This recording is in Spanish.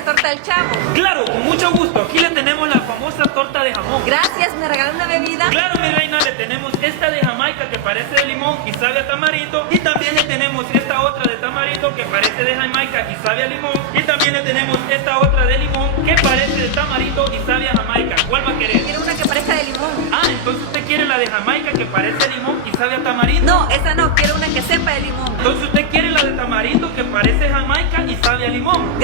la torta del Chavo? Claro, con mucho gusto. Aquí le tenemos la famosa torta de jamón. Gracias, ¿me regalan una bebida? Claro, mi reina, le tenemos esta de Jamaica que parece de limón y sabe a tamarindo. Y también le tenemos esta otra de tamarindo que parece de Jamaica y sabe a limón. Y también le tenemos esta otra de limón que parece de tamarindo y sabe a Jamaica. ¿Cuál va a querer? Quiero una que parezca de limón. Ah, entonces usted quiere la de Jamaica que parece limón y sabe a tamarindo. No, esa no, quiero una que sepa de limón. Entonces usted quiere la de tamarindo que parece Jamaica y sabe a limón.